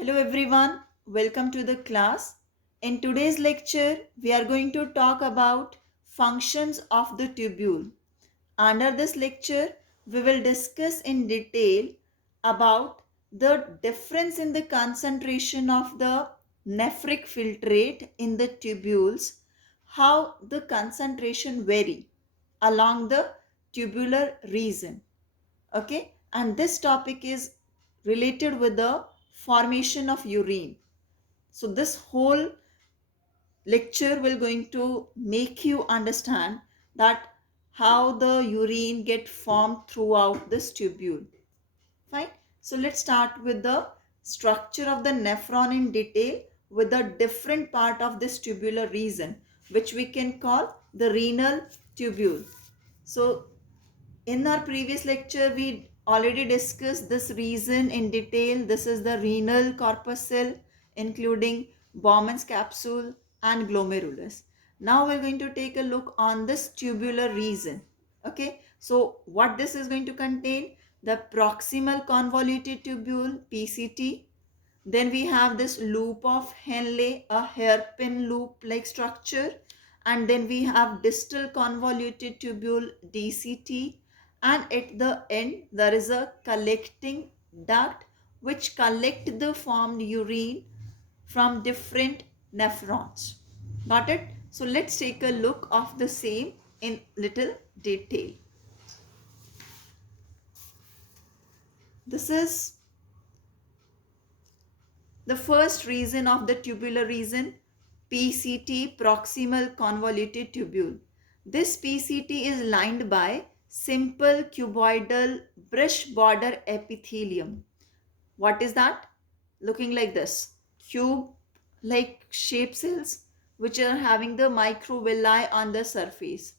Hello everyone, welcome to the class. In today's lecture, we are going to talk about functions of the tubule. Under this lecture, we will discuss in detail about the difference in the concentration of the nephric filtrate in the tubules, how the concentration vary along the tubular region. Okay, and this topic is related with the formation of urine. So this whole lecture will going to make you understand that how the urine get formed throughout this tubule. Fine. So let's start with the structure of the nephron in detail with the different part of this tubular region, which we can call the renal tubule. So in our previous lecture, we already discussed this region in detail. This is the renal corpuscle, including Bowman's capsule and glomerulus. Now we're going to take a look on this tubular region. Okay, so what this is going to contain? The proximal convoluted tubule, PCT. Then we have this loop of Henle, a hairpin loop like structure. And then we have distal convoluted tubule, DCT. And at the end, there is a collecting duct which collect the formed urine from different nephrons. Got it? So let's take a look of the same in little detail. This is the first region of the tubular region, PCT, proximal convoluted tubule. This PCT is lined by simple cuboidal brush border epithelium. What is that? Looking like this. Cube like shape cells which are having the microvilli on the surface.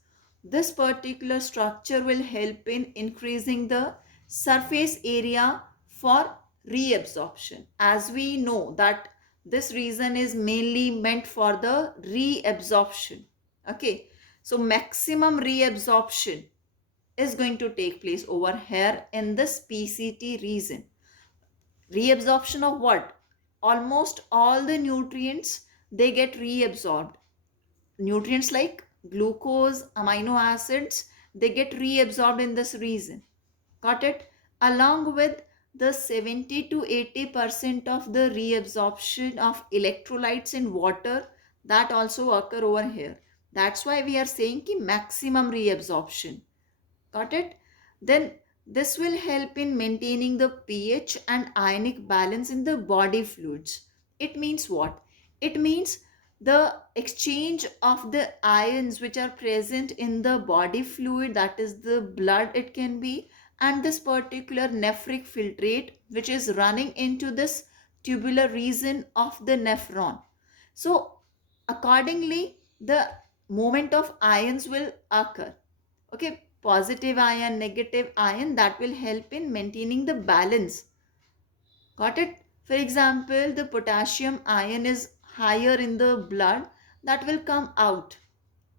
This particular structure will help in increasing the surface area for reabsorption. As we know that this reason is mainly meant for the reabsorption. Okay, so maximum reabsorption is going to take place over here in this PCT region. Reabsorption of what? Almost all the nutrients, they get reabsorbed. Nutrients like glucose, amino acids, they get reabsorbed in this region. Got it? Along with the 70 to 80% of the reabsorption of electrolytes in water, that also occur over here. That's why we are saying ki maximum reabsorption. Got it? Then this will help in maintaining the pH and ionic balance in the body fluids. It means what? It means the exchange of the ions which are present in the body fluid, that is the blood it can be, and this particular nephric filtrate which is running into this tubular region of the nephron. So accordingly the movement of ions will occur. Okay, positive ion, negative ion, that will help in maintaining the balance. Got it? For example, the potassium ion is higher in the blood, that will come out.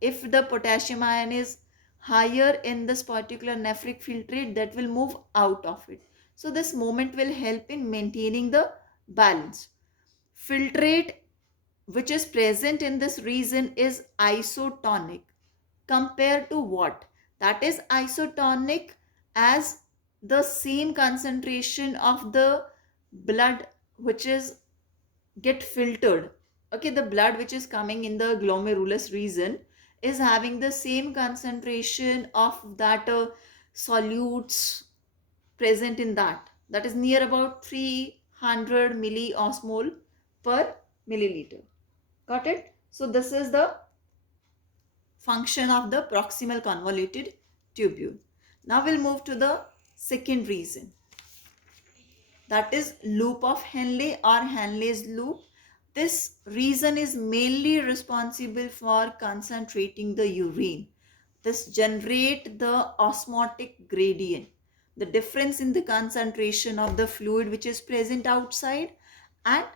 If the potassium ion is higher in this particular nephric filtrate, that will move out of it. So this movement will help in maintaining the balance. Filtrate which is present in this region is isotonic. Compared to what? That is isotonic as the same concentration of the blood which is get filtered. Okay, the blood which is coming in the glomerulus region is having the same concentration of that solutes present in that. That is near about 300 milliosmol per milliliter. Got it? So this is the function of the proximal convoluted tubule. Now we'll move to the second reason. That is loop of Henle or Henle's loop. This reason is mainly responsible for concentrating the urine. This generate the osmotic gradient, the difference in the concentration of the fluid which is present outside and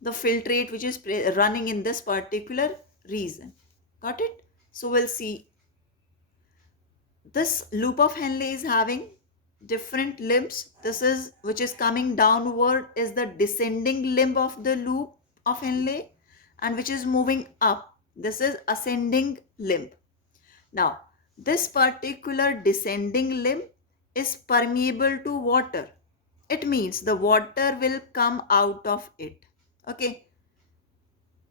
the filtrate which is running in this particular region. Got it? So we'll see this loop of Henle is having different limbs. This is which is coming downward is the descending limb of the loop of Henle, and which is moving up, this is ascending limb. Now, this particular descending limb is permeable to water. It means the water will come out of it. Okay,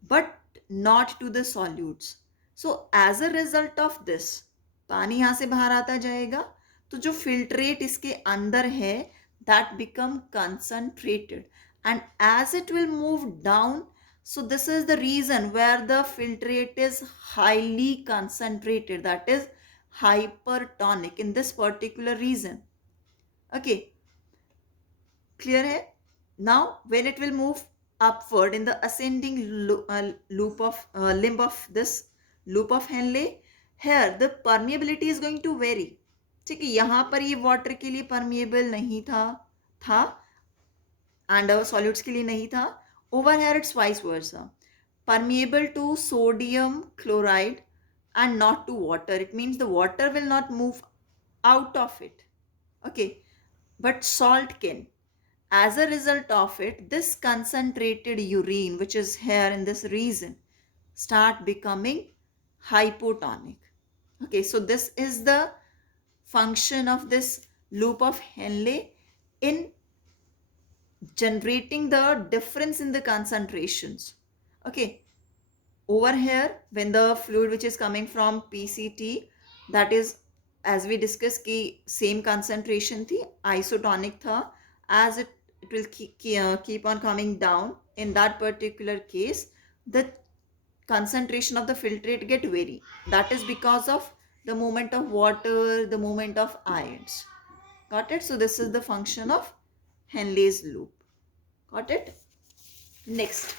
but not to the solutes. So as a result of this, पानी यहाँ से बाहर आता जाएगा, तो जो filtrate इसके अंदर है that become concentrated, and as it will move down, so this is the reason where the filtrate is highly concentrated, that is hypertonic in this particular region. Okay, clear hai? Now when it will move upward in the ascending loop of limb of this loop of Henle, here the permeability is going to vary. ठीक है, यहाँ पर ये water के लिए permeable नहीं था and solutes के लिए नहीं था. Over here it's vice versa, permeable to sodium chloride and not to water. It means the water will not move out of it. Okay, but salt can. As a result of it, this concentrated urine, which is here in this region, start becoming hypotonic. Okay, so this is the function of this loop of Henle in generating the difference in the concentrations. Okay, over here when the fluid which is coming from PCT, that is, as we discussed ki same concentration thi, isotonic tha, as it will keep on coming down, in that particular case the concentration of the filtrate get vary. That is because of the movement of water, the movement of ions. Got it? So this is the function of Henle's loop. Got it? Next,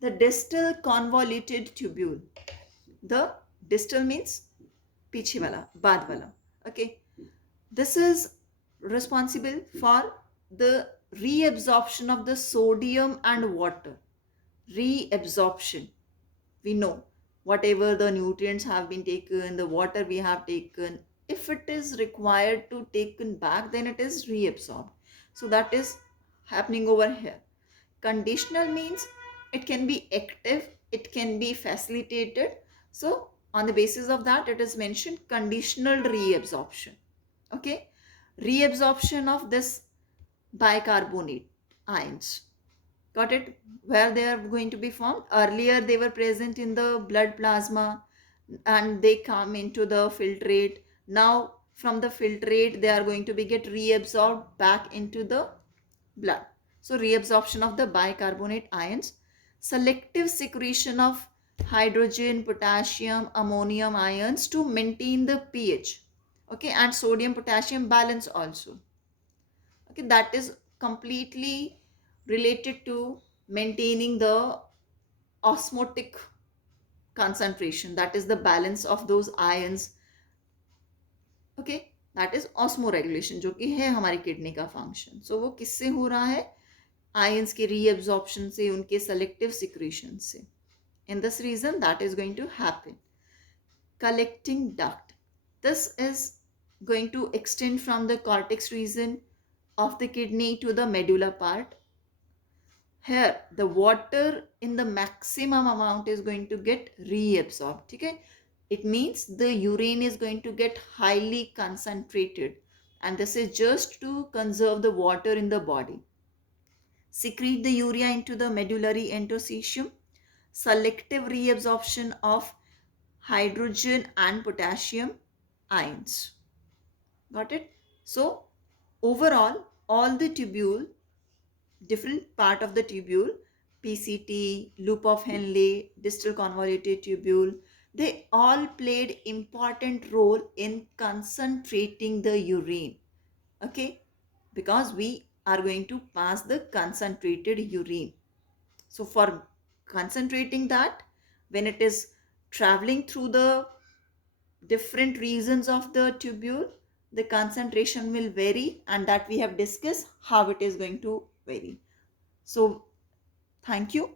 the distal convoluted tubule. The distal means पीछे वाला, बाद वाला. Okay, this is responsible for the reabsorption of the sodium and water. Reabsorption, we know whatever the nutrients have been taken, the water we have taken, if it is required to taken back, then it is reabsorbed. So that is happening over here. Conditional means it can be active, it can be facilitated. So on the basis of that, it is mentioned conditional reabsorption. Okay, reabsorption of this bicarbonate ions. Got it? Where they are going to be formed? Earlier they were present in the blood plasma and they come into the filtrate. Now from the filtrate they are going to be get reabsorbed back into the blood. So reabsorption of the bicarbonate ions, selective secretion of hydrogen, potassium, ammonium ions to maintain the pH. Okay, and sodium potassium balance also. Okay, that is completely related to maintaining the osmotic concentration, that is the balance of those ions. Okay, that is osmoregulation, जो कि है हमारी kidney का function. सो वो किससे हो रहा है? आयंस के रीअब्जॉर्प्शन से, उनके सेलेक्टिव सिक्रीशन से. In this reason, that is going to happen. Collecting duct. This is going to extend from the cortex region of the kidney to the medulla part. Here, the water in the maximum amount is going to get reabsorbed. Okay? It means the urine is going to get highly concentrated, and this is just to conserve the water in the body. Secrete the urea into the medullary interstitium. Selective reabsorption of hydrogen and potassium ions. Got it? So overall, all the tubule, different part of the tubule, PCT, loop of Henle, distal convoluted tubule, they all played important role in concentrating the urine. Okay, because we are going to pass the concentrated urine. So for concentrating that, when it is traveling through the different regions of the tubule, the concentration will vary, and that we have discussed how it is going to vary. So thank you.